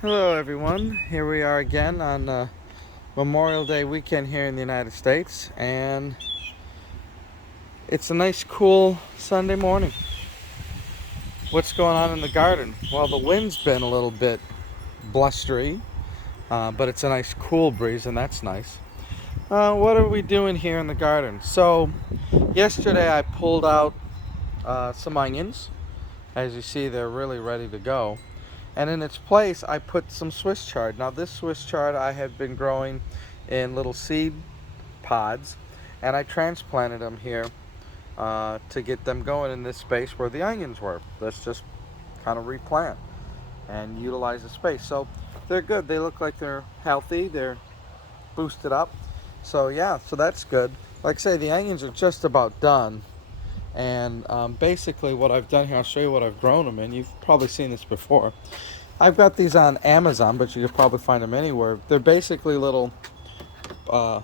Hello everyone, here we are again on Memorial Day weekend here in the United States, and it's a nice cool Sunday morning. What's going on in the garden? Well, the wind's been a little bit blustery, but it's a nice cool breeze, and that's nice. What are we doing here in the garden? So yesterday I pulled out some onions. As you see, they're really ready to go. And in its place, I put some Swiss chard. Now this Swiss chard I had been growing in little seed pods, and I transplanted them here to get them going in this space where the onions were. Let's just kind of replant and utilize the space. So they're good. They look like they're healthy. They're boosted up. So yeah, so that's good. Like I say, the onions are just about done. And basically what I've done here, I'll show you what I've grown them in. You've probably seen this before. I've got these on Amazon, but you could probably find them anywhere. They're basically little uh,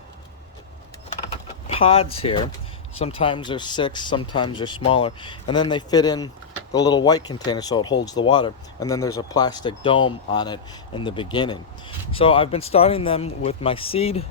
pods here. Sometimes they're 6, sometimes they're smaller. And then they fit in the little white container so it holds the water. And then there's a plastic dome on it in the beginning. So I've been starting them with my seed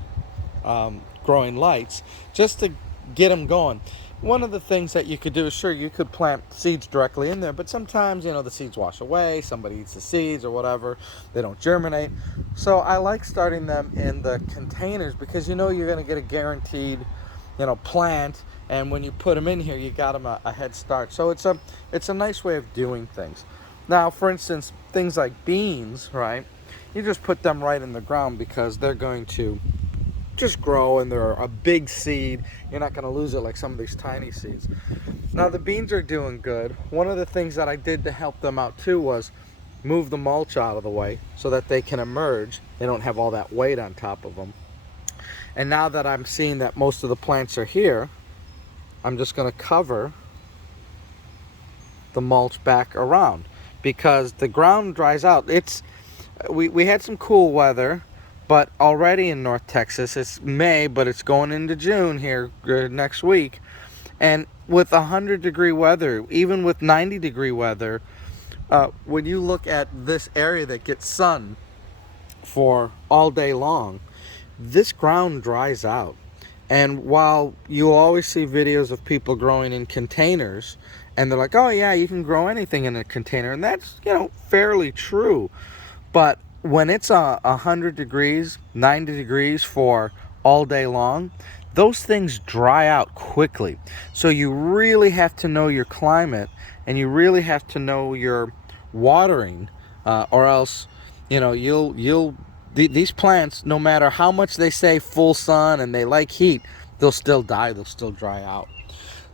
growing lights just to get them going. One of the things that you could do is, sure, you could plant seeds directly in there, but sometimes, the seeds wash away, somebody eats the seeds or whatever, they don't germinate. So I like starting them in the containers because you're going to get a guaranteed, plant, and when you put them in here, you got them a head start. So it's a nice way of doing things. Now, for instance, things like beans, right? You just put them right in the ground because they're going to just grow, and they're a big seed. You're not going to lose it like some of these tiny seeds. Now the beans are doing good. One of the things that I did to help them out too was move the mulch out of the way so that they can emerge. They don't have all that weight on top of them. And now that I'm seeing that most of the plants are here, I'm just going to cover the mulch back around because the ground dries out. We had some cool weather, but already in North Texas, it's May, but it's going into June here next week. And with 100-degree weather, even with 90-degree weather, when you look at this area that gets sun for all day long, this ground dries out. And while you always see videos of people growing in containers, and they're like, oh yeah, you can grow anything in a container, and that's, fairly true. But when it's 100 degrees, 90 degrees for all day long, those things dry out quickly. So you really have to know your climate, and you really have to know your watering, or else, these plants, no matter how much they say full sun and they like heat, they'll still die. They'll still dry out.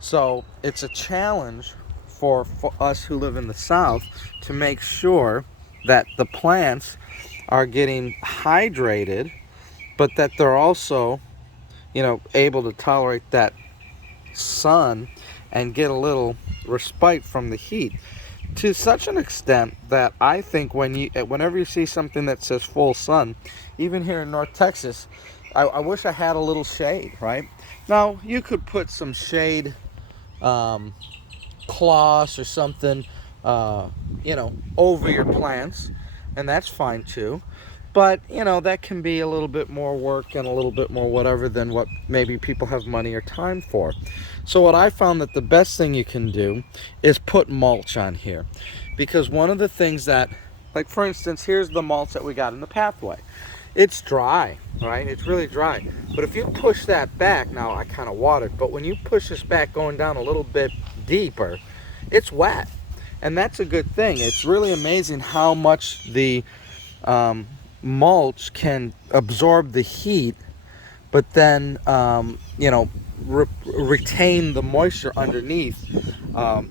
So it's a challenge for us who live in the South to make sure that the plants are getting hydrated, but that they're also, able to tolerate that sun and get a little respite from the heat, to such an extent that I think whenever you see something that says full sun, even here in North Texas, I wish I had a little shade, right? Now, you could put some shade cloths or something, over your plants, and that's fine too. But, that can be a little bit more work and a little bit more whatever than what maybe people have money or time for. So what I found that the best thing you can do is put mulch on here. Because one of the things that, like for instance, here's the mulch that we got in the pathway. It's dry, right? It's really dry. But if you push that back, now I kind of watered, but when you push this back going down a little bit deeper, it's wet. And that's a good thing. It's really amazing how much the mulch can absorb the heat, but then retain the moisture underneath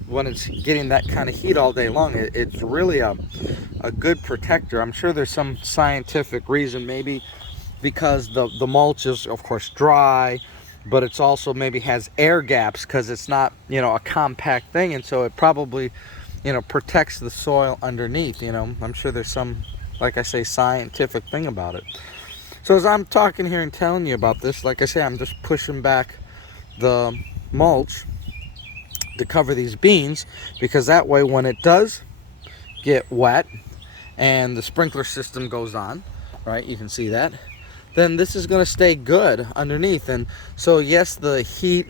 when it's getting that kind of heat all day long. It's really a good protector. I'm sure there's some scientific reason, maybe because the mulch is of course dry, but it's also maybe has air gaps because it's not a compact thing, and so it probably protects the soil underneath. I'm sure there's some, like I say, scientific thing about it. So as I'm talking here and telling you about this, like I say, I'm just pushing back the mulch to cover these beans, because that way when it does get wet and the sprinkler system goes on, right? You can see that. Then this is going to stay good underneath. And so yes, the heat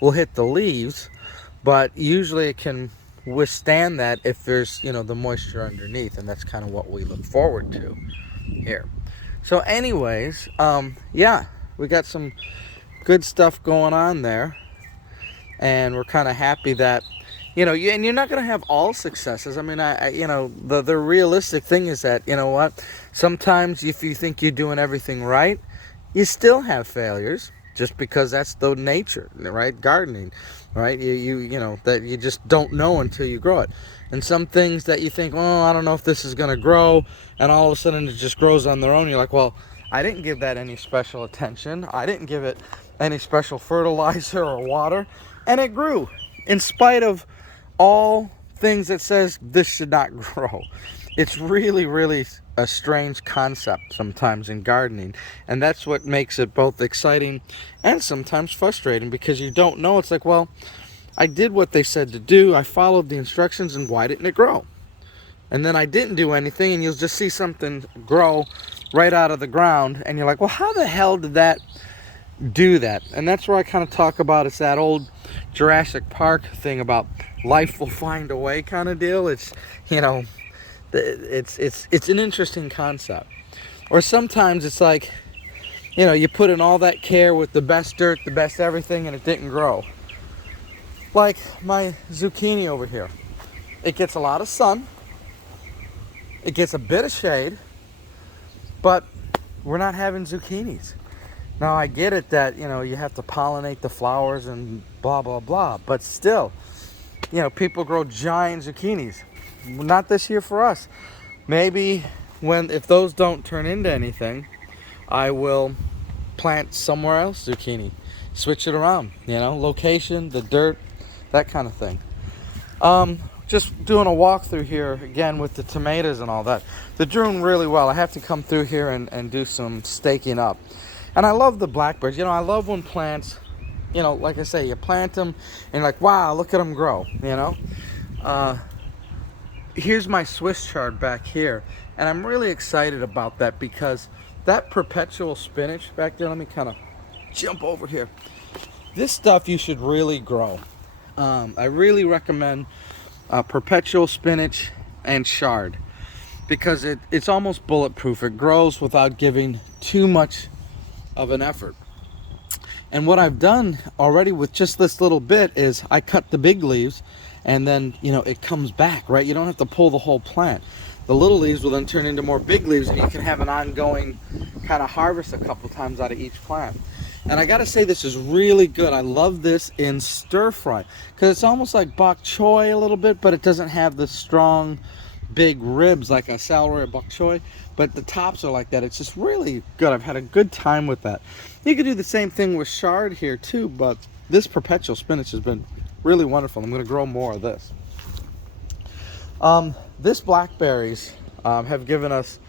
will hit the leaves, but usually it can withstand that if there's, you know, the moisture underneath, and that's kind of what we look forward to here. So anyways, yeah, we got some good stuff going on there, and we're kind of happy that, you know, and you're not going to have all successes. I mean, you know, the realistic thing is that, you know what, sometimes if you think you're doing everything right, you still have failures, just because that's the nature, right? Gardening, right? You know, that you just don't know until you grow it. And some things that you think, well, I don't know if this is going to grow, and all of a sudden it just grows on their own. You're like, well, I didn't give that any special attention. I didn't give it any special fertilizer or water, and it grew in spite of all things that says this should not grow. It's really, really a strange concept sometimes in gardening, and that's what makes it both exciting and sometimes frustrating, because you don't know. It's like, well, I did what they said to do, I followed the instructions, and why didn't it grow? And then I didn't do anything, and you'll just see something grow right out of the ground, and you're like, well, how the hell did that do that? And that's where I kind of talk about, it's that old Jurassic Park thing about life will find a way kind of deal. It's, you know, it's an interesting concept. Or sometimes it's like, you know, you put in all that care with the best dirt, the best everything, and it didn't grow. Like my zucchini over here. It gets a lot of sun, it gets a bit of shade, but we're not having zucchinis. Now I get it that, you know, you have to pollinate the flowers and blah, blah, blah, but still, you know, people grow giant zucchinis. Not this year for us. Maybe if those don't turn into anything, I will plant somewhere else zucchini. Switch it around, you know, location, the dirt, that kind of thing. Just doing a walkthrough here again with the tomatoes and all that. They're doing really well. I have to come through here and do some staking up. And I love the blackberries. You know, I love when plants, you know, like I say, you plant them and you're like, wow, look at them grow, you know. Here's my Swiss chard back here, and I'm really excited about that, because that perpetual spinach back there, let me kind of jump over here. This stuff you should really grow. I really recommend perpetual spinach and chard, because it's almost bulletproof. It grows without giving too much of an effort. And what I've done already with just this little bit is I cut the big leaves, and then, you know, it comes back, right? You don't have to pull the whole plant. The little leaves will then turn into more big leaves, and you can have an ongoing kind of harvest a couple times out of each plant. And I gotta say, this is really good. I love this in stir fry, because it's almost like bok choy a little bit, but it doesn't have the strong big ribs like a celery or bok choy, but the tops are like that. It's just really good. I've had a good time with that. You could do the same thing with chard here too, but this perpetual spinach has been really wonderful. I'm going to grow more of this. This blackberries have given us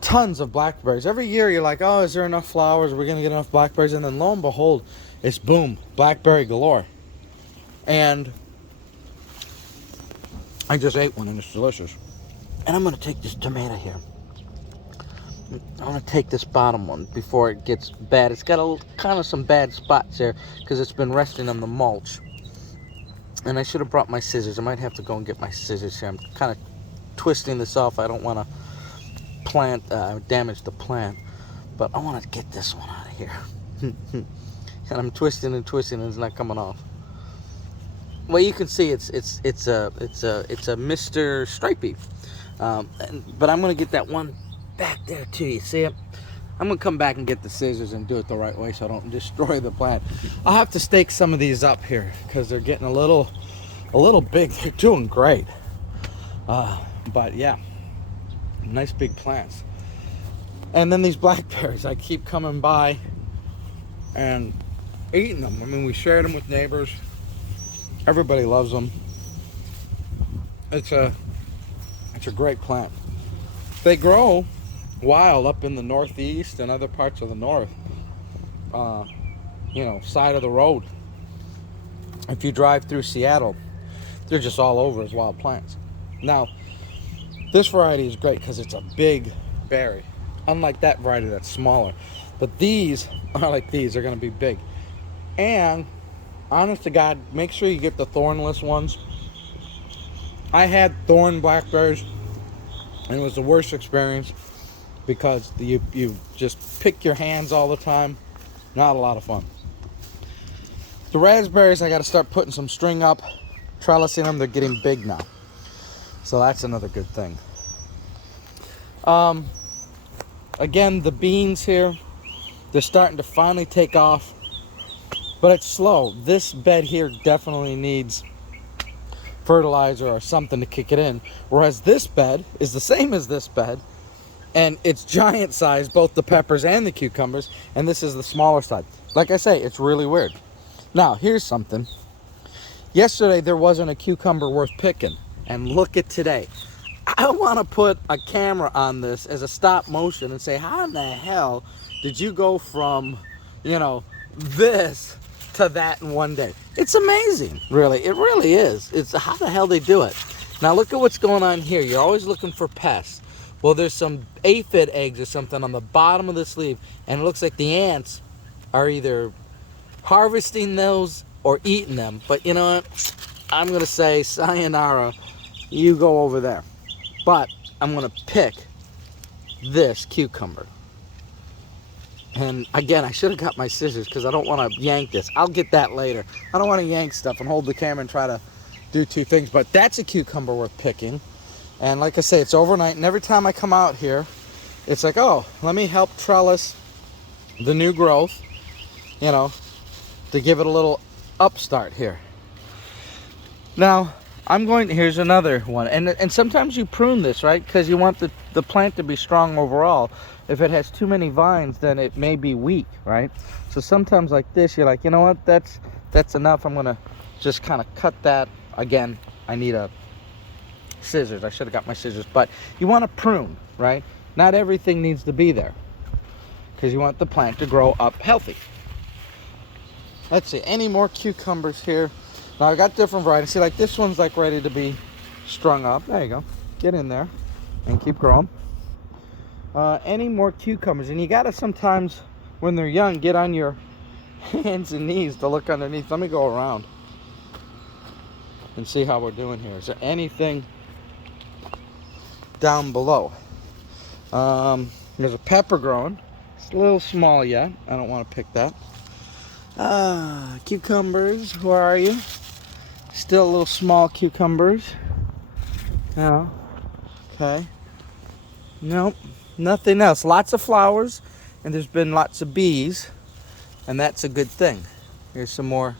tons of blackberries. Every year you're like, oh, is there enough flowers? Are we going to get enough blackberries? And then lo and behold, it's boom, blackberry galore. And I just ate one and it's delicious. And I'm going to take this tomato here. I'm going to take this bottom one before it gets bad. It's got kind of some bad spots there because it's been resting on the mulch. And I should have brought my scissors. I might have to go and get my scissors here. I'm kind of twisting this off. I don't want to damage the plant. But I want to get this one out of here. And I'm twisting and twisting and it's not coming off. Well, you can see it's a Mr. Stripey. But I'm going to get that one back there too. You see it? I'm going to come back and get the scissors and do it the right way so I don't destroy the plant. I'll have to stake some of these up here because they're getting a little big. They're doing great. But yeah, nice big plants. And then these blackberries, I keep coming by and eating them. I mean, we shared them with neighbors. Everybody loves them. It's a great plant. They grow wild up in the northeast and other parts of the north. You know, side of the road. If you drive through Seattle, they're just all over as wild plants. Now, This variety is great because it's a big berry, unlike that variety that's smaller. But these are like these, they're going to be big. And honest to God, make sure you get the thornless ones. I had thorn blackberries, and it was the worst experience because you just pick your hands all the time. Not a lot of fun. The raspberries, I got to start putting some string up, trellising them. They're getting big now, so that's another good thing. Again, the beans here, they're starting to finally take off, but it's slow. This bed here definitely needs fertilizer or something to kick it in, whereas this bed is the same as this bed, and it's giant size, both the peppers and the cucumbers, and this is the smaller side. Like I say, it's really weird. Now, here's something. Yesterday, there wasn't a cucumber worth picking, and look at today. I want to put a camera on this as a stop motion and say, how in the hell did you go from, this to that in one day? It's amazing, really. It really is. It's how the hell they do it. Now, look at what's going on here. You're always looking for pests. Well, there's some aphid eggs or something on the bottom of this leaf, and it looks like the ants are either harvesting those or eating them. But you know what? I'm going to say, sayonara, you go over there. But I'm going to pick this cucumber. And again, I should have got my scissors because I don't want to yank this. I'll get that later. I don't want to yank stuff and hold the camera and try to do two things. But that's a cucumber worth picking. And like I say, it's overnight. And every time I come out here, it's like, oh, let me help trellis the new growth, to give it a little upstart here. Now, here's another one. And sometimes you prune this, right? Because you want the plant to be strong overall. If it has too many vines, then it may be weak, right? So sometimes like this, you're like, you know what? That's enough. I'm going to just kind of cut that. Again, I need a scissors. I should have got my scissors. But you want to prune, right? Not everything needs to be there because you want the plant to grow up healthy. Let's see. Any more cucumbers here? Now, I got different varieties. See, like this one's like ready to be strung up. There you go. Get in there and keep growing. Any more cucumbers? And you got to sometimes, when they're young, get on your hands and knees to look underneath. Let me go around and see how we're doing here. Is there anything down below? There's a pepper growing. It's a little small yet. I don't want to pick that. Cucumbers, where are you? Still little small cucumbers. No. Okay. Nope. Nothing else. Lots of flowers, and there's been lots of bees, and that's a good thing. Here's some more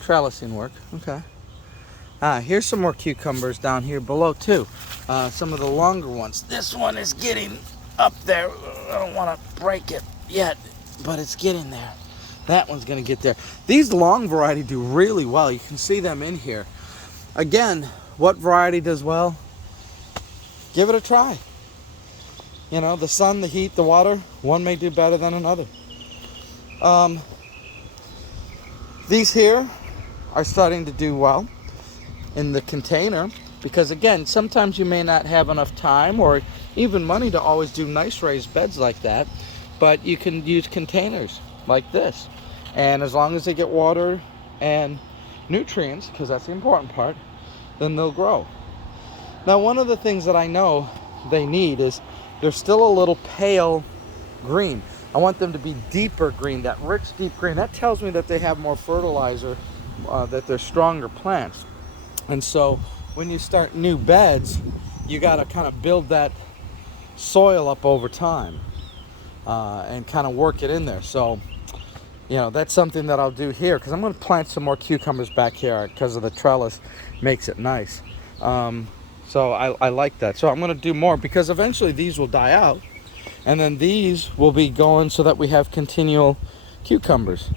trellising work. Okay. Here's some more cucumbers down here below too. Some of the longer ones. This one is getting up there. I don't want to break it yet, but it's getting there. That one's going to get there. These long variety do really well. You can see them in here. Again, what variety does well? Give it a try. The sun, the heat, the water, one may do better than another. These here are starting to do well in the container because, again, sometimes you may not have enough time or even money to always do nice raised beds like that, but you can use containers like this. And as long as they get water and nutrients, because that's the important part, then they'll grow. Now, one of the things that I know they need is they're still a little pale green. I want them to be deeper green, that rich, deep green. That tells me that they have more fertilizer, that they're stronger plants. And so when you start new beds, you got to kind of build that soil up over time and kind of work it in there. So, that's something that I'll do here because I'm going to plant some more cucumbers back here because of the trellis makes it nice. So I like that. So I'm going to do more because eventually these will die out and then these will be going so that we have continual cucumbers.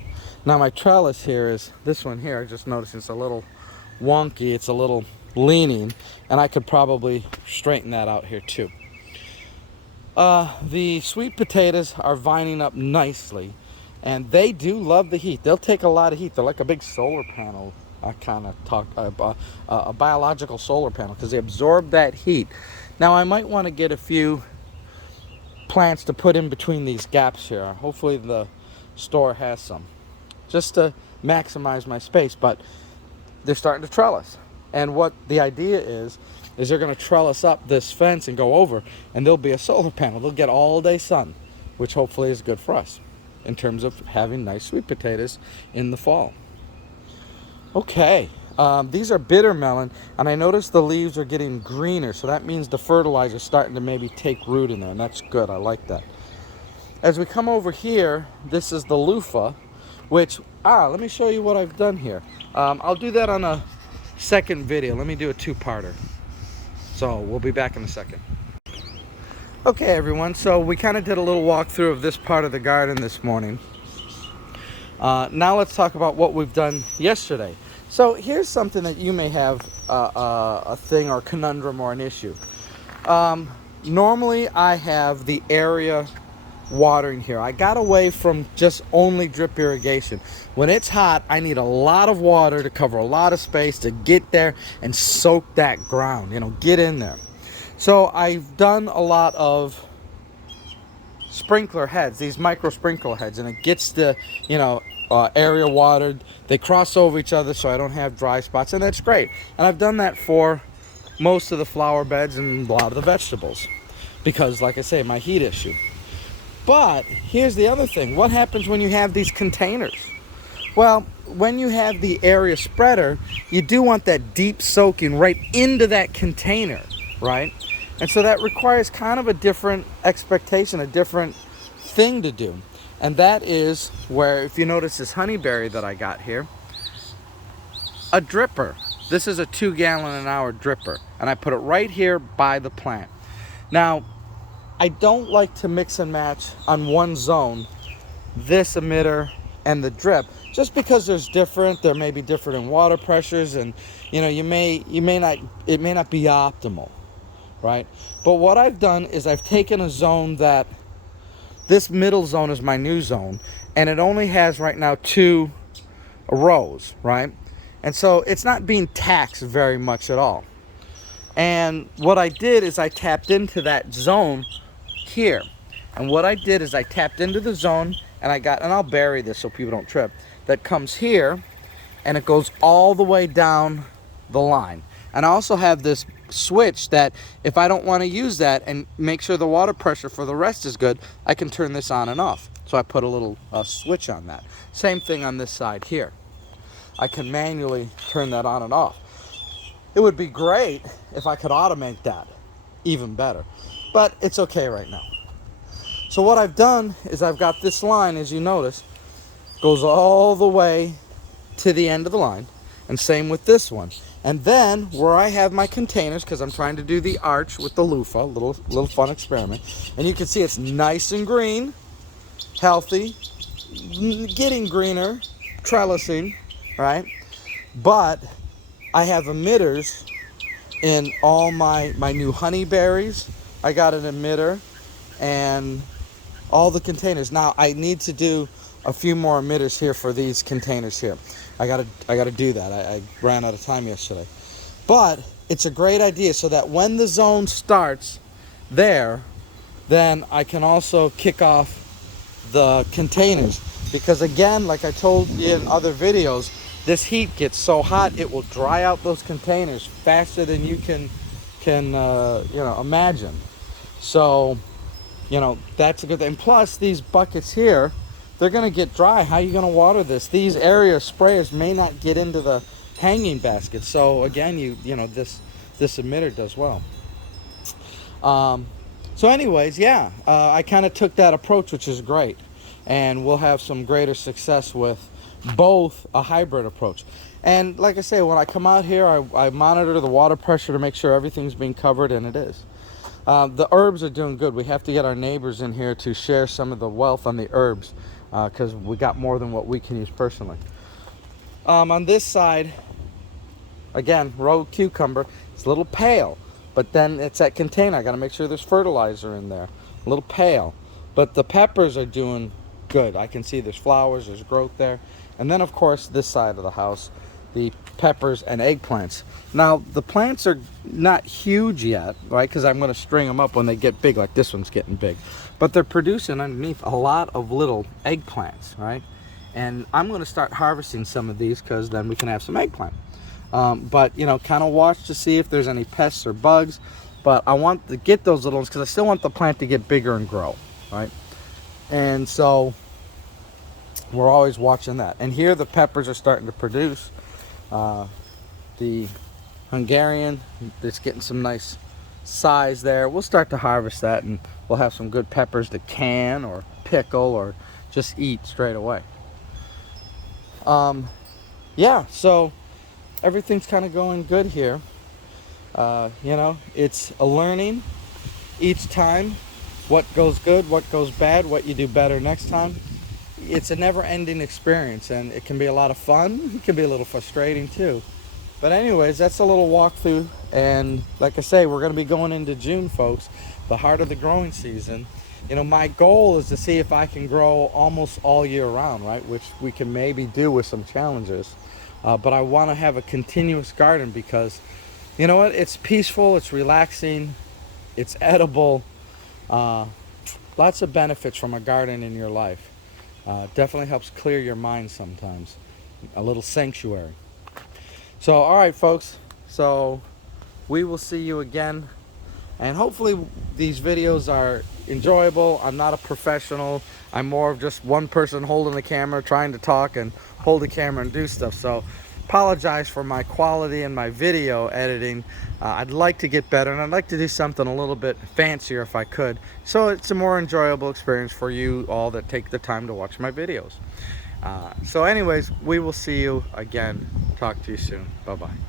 Now my trellis here is this one here. I just noticed it's a little wonky. It's a little leaning and I could probably straighten that out here too. The sweet potatoes are vining up nicely. And they do love the heat. They'll take a lot of heat. They're like a big solar panel. I kind of talked about a biological solar panel because they absorb that heat. Now I might want to get a few plants to put in between these gaps here. Hopefully the store has some, just to maximize my space. But they're starting to trellis, and what the idea is they're going to trellis up this fence and go over, and there'll be a solar panel. They'll get all day sun, which hopefully is good for us in terms of having nice sweet potatoes in the fall. Okay, these are bitter melon, and I noticed the leaves are getting greener, so that means the fertilizer is starting to maybe take root in there, and that's good. I like that. As we come over here, this is the loofah, which, let me show you what I've done here. I'll do that on a second video. Let me do a two-parter. So we'll be back in a second. Okay, everyone, so we kind of did a little walkthrough of this part of the garden this morning. Now let's talk about what we've done yesterday. So here's something that you may have a thing or conundrum or an issue. Normally I have the area watering here. I got away from just only drip irrigation. When it's hot, I need a lot of water to cover a lot of space to get there and soak that ground, get in there. So I've done a lot of sprinkler heads, these micro sprinkler heads, and it gets the, area watered. They cross over each other so I don't have dry spots, and that's great. And I've done that for most of the flower beds and a lot of the vegetables because, like I say, my heat issue. But here's the other thing. What happens when you have these containers? Well, when you have the area spreader, you do want that deep soaking right into that container, right? And so that requires kind of a different expectation, a different thing to do. And that is where, if you notice this honeyberry that I got here, a dripper. This is a 2-gallon-an-hour dripper, and I put it right here by the plant. Now, I don't like to mix and match on one zone this emitter and the drip, just because there may be different in water pressures, and it may not be optimal, right? But what I've done is I've taken a zone that this middle zone is my new zone, and it only has right now 2 rows, right? And so it's not being taxed very much at all. And what I did is I tapped into that zone here. And what I did is I tapped into the zone, and I'll bury this so people don't trip, that comes here, and it goes all the way down the line. And I also have this switch that if I don't want to use that and make sure the water pressure for the rest is good, I can turn this on and off. So I put a little switch on that. Same thing on this side here. I can manually turn that on and off. It would be great if I could automate that, even better. But it's okay right now. So what I've done is I've got this line, as you notice, goes all the way to the end of the line, and same with this one. And then where I have my containers, because I'm trying to do the arch with the loofah, little fun experiment, and you can see it's nice and green, healthy, getting greener, trellising, right? But I have emitters in all my new honeyberries. I got an emitter and all the containers. Now I need to do a few more emitters here for these containers here. I gotta do that. I ran out of time yesterday. But it's a great idea so that when the zone starts there, then I can also kick off the containers. Because again, like I told you in other videos, this heat gets so hot it will dry out those containers faster than you can imagine. So, that's a good thing. Plus, these buckets here, they're going to get dry. How are you going to water this? These area sprayers may not get into the hanging baskets. So again, this emitter does well. So anyways, yeah, I kind of took that approach, which is great. And we'll have some greater success with both a hybrid approach. And like I say, when I come out here, I monitor the water pressure to make sure everything's being covered, and it is. The herbs are doing good. We have to get our neighbors in here to share some of the wealth on the herbs because we got more than what we can use personally. On this side, again, row cucumber. It's a little pale, but then it's that container. I got to make sure there's fertilizer in there. A little pale. But the peppers are doing good. I can see there's flowers, there's growth there. And then, of course, this side of the house, the peppers and eggplants. Now the plants are not huge yet, right? Because I'm going to string them up when they get big, like this one's getting big. But they're producing underneath a lot of little eggplants, right? And I'm going to start harvesting some of these because then we can have some eggplant. But you know, kind of watch to see if there's any pests or bugs. But I want to get those little ones because I still want the plant to get bigger and grow, right? And so we're always watching that. And here the peppers are starting to produce. The Hungarian, it's getting some nice size there. We'll start to harvest that and we'll have some good peppers to can or pickle or just eat straight away. Yeah, so everything's kind of going good here. You know, it's a learning each time. What goes good, what goes bad, what you do better next time. It's a never-ending experience, and it can be a lot of fun. It can be a little frustrating too. But anyways, that's a little walkthrough, and like I say, we're going to be going into June, folks, the heart of the growing season. You know, my goal is to see if I can grow almost all year round, right? Which we can maybe do with some challenges. But I want to have a continuous garden because, you know what? It's peaceful, it's relaxing, it's edible. Lots of benefits from a garden in your life. Definitely helps clear your mind sometimes. A little sanctuary. So, all right, folks. So, we will see you again. And hopefully these videos are enjoyable. I'm not a professional. I'm more of just one person holding the camera, trying to talk and hold the camera and do stuff. So, apologize for my quality and my video editing. I'd like to get better, and I'd like to do something a little bit fancier if I could, so it's a more enjoyable experience for you all that take the time to watch my videos. So anyways, we will see you again. Talk to you soon. Bye-bye.